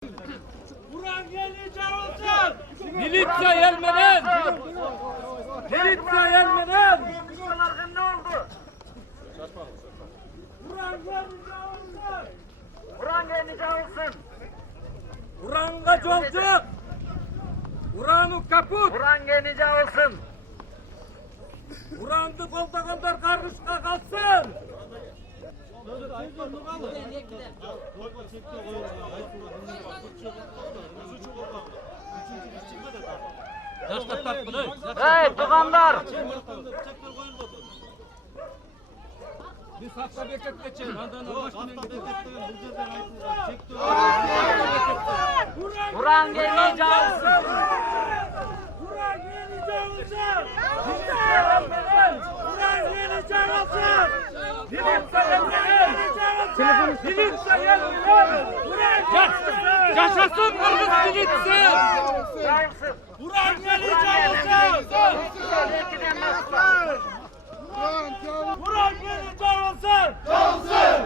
Buran gelince olsun. Militsiya gelmeden. Militsiya gelmeden. Ne oldu? Buran gelince olsun. Buran gelince olsun. Buranға жолчық. Buranı kaput. Buran gelince olsun. Buranды қолдағандар қарғышқа қалсын. Hey tuğanlar! Biz hafta bekleteceğiz. Buran gelince olsun. Buran gelince olsun. Buran gelince olsun. Militsiya gelmeden. Yaşasın Kırgız militsiya. Yayılsın. Buran gelince olsun. Buran gelince olsun. Olsun.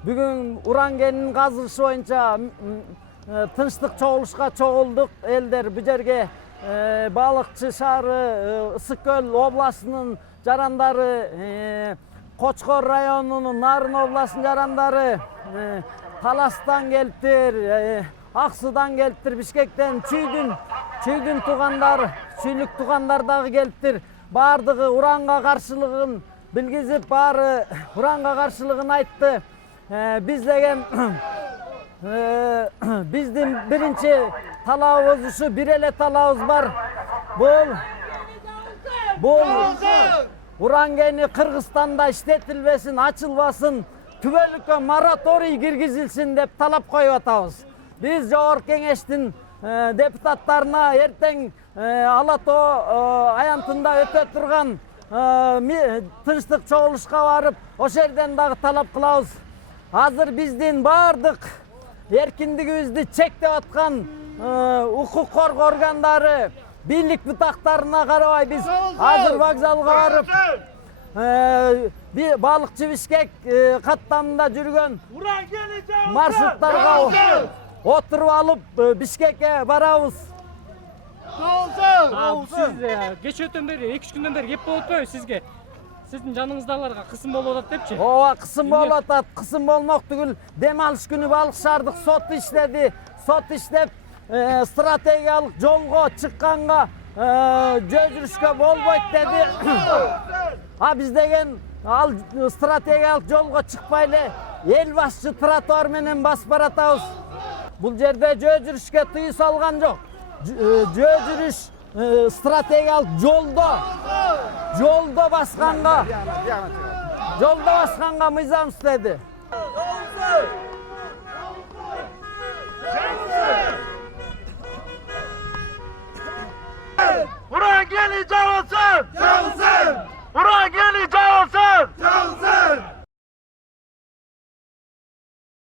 Бүгін Урангеннин казылышы боюнча тынчтык чогулушка чогулдук элдер. Бу жерге Балыкчы шаары, Ысык көл областынын жарандары, Кочкор районунун Нарын областынын жарандары, Таластан келиптир, Аксудан келиптир, Бишкектен, Чүйдүн туугандары, Чүйлүк туугандар дагы келиптир. Бардыгы Уранга каршылыгын билгизип, баары Уранга каршылыгын айтты. Биз деген биздин биринчи талабыбыз ушу, бир эле талабыбыз бар. Бул Урангени Кыргызстанда иштетилбесин, ачылбасын, түбөлүккө мораторий киргизилсин деп талап коюп атабыз. Биз Жогорку Кеңештин депутаттарына эртең Ала Тоо аянтында өтө турган тынчтык чогулушка барып, ошол жерден дагы талап кылабыз. Азыр биздин бардык эркиндигибизди чектеп аткан укук коргоо органдары, бийлик бутактарына карабай биз азыр вокзалга барып, Балыкчы Бишкек каттамында жүргөн маршруттарга отуруп алып Бишкекке барабыз. Siz geçen beri, 2-3 günden beri gep болуп атпайбы sizge? Sizin жаныңыздагыларга кысым болуп атат депчи? Ооба, кысым болуп атат. Кысым болмок түгүл. Дем алыш күнү балык шаардык сот иштеди. Сот иштеп, стратегиялык жолго чыкканга жөө жүрүшкө болбойт деди. А биз деген ал стратегиялык жолго чыкпай эле эл башчы тротуар менен басып баратабыз. Бул жерде жөө жүрүшкө тыюу салган жок. Жөө жүрүш стратегиялык жолдо басканга мыйзам иштеди. Buran gelince olsun. Buran gelince olsun.